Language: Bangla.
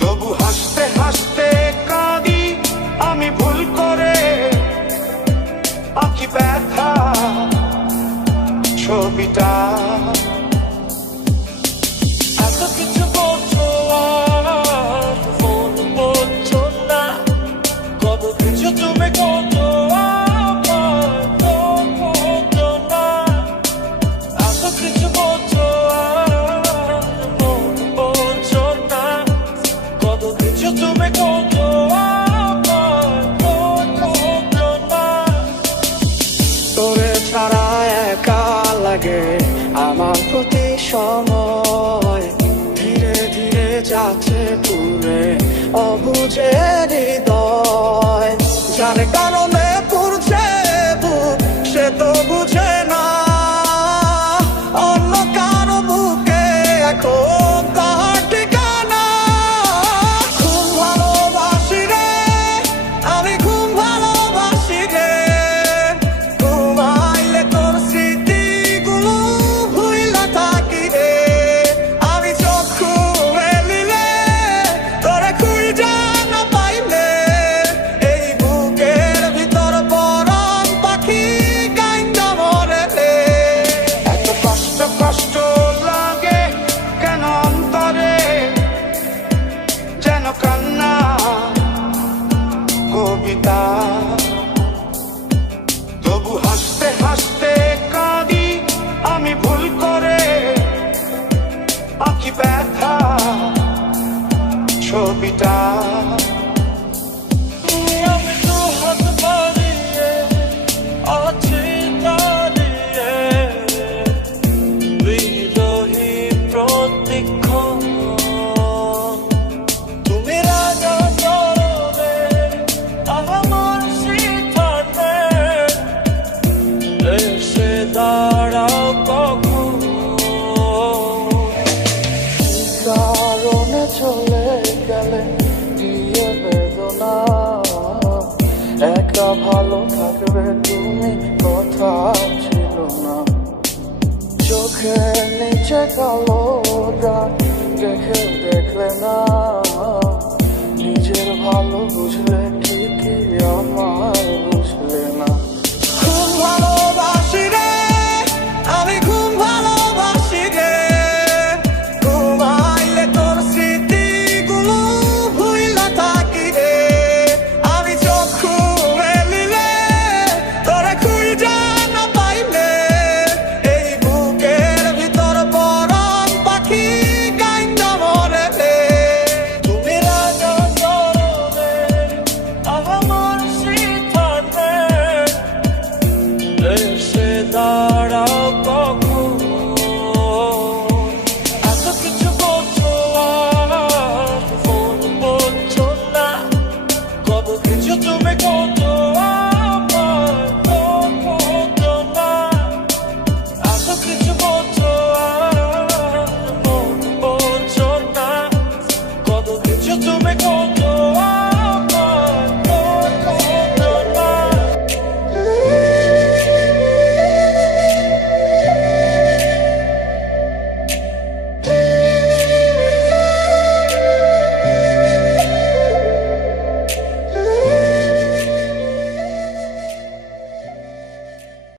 তবু হাসতে হাসতে কাঁদি আমি ভুল করে আঁকি ব্যথা ছবিটা। এত কিছু বলছো আর ফোন বলছো না, কত কিছু তুমি করছো না। এত কিছু বলছো তুমি করছো তোরে ছাড়া একা লাগে আমার প্রতি সময়, ধীরে ধীরে যাচ্ছে পুরে অবুঝে হৃদয়। যার কারণে পুরছে বুক সে তো বুঝে না, অন্য কারো বুকে এখন তাহার ঠিকানা। খুব ভালোবাসি রে আমি, খুব ভালোবাসি রে, ঘুমাইলে তোর স্মৃতিগুলো ভুইলা থাকি রে। আমি চোখ মেলিলে তোরে খুঁজা না পাইলে, এই বুকের ভিতর পরাণ পাখি গাইন্দা মরে রে। এত কষ্ট কষ্ট লাগে কেন অন্তরে, যেন কান্না কবিতা। তবু হাসতে হাসতে কাঁদি আমি ভুল করে আঁকি ব্যথা ছবিটা। আমি তো হাত বাড়িয়ে আছি দাঁড়িয়ে, বিরোহী প্রতিক্ষণ। তুমি রাজা চরণে আমার সিদ্ধান্তে এসে দাঁড়াও কখন। কারণে চলে গেলে দিয়ে বেদনা, একা ভালো থাকবে তুমি কথা ছিল না। চোখের নিচে কালো দাগ দেখে দেখলে না, নিজের ভালো বুঝলে ঠিকই আমার বুঝলে না।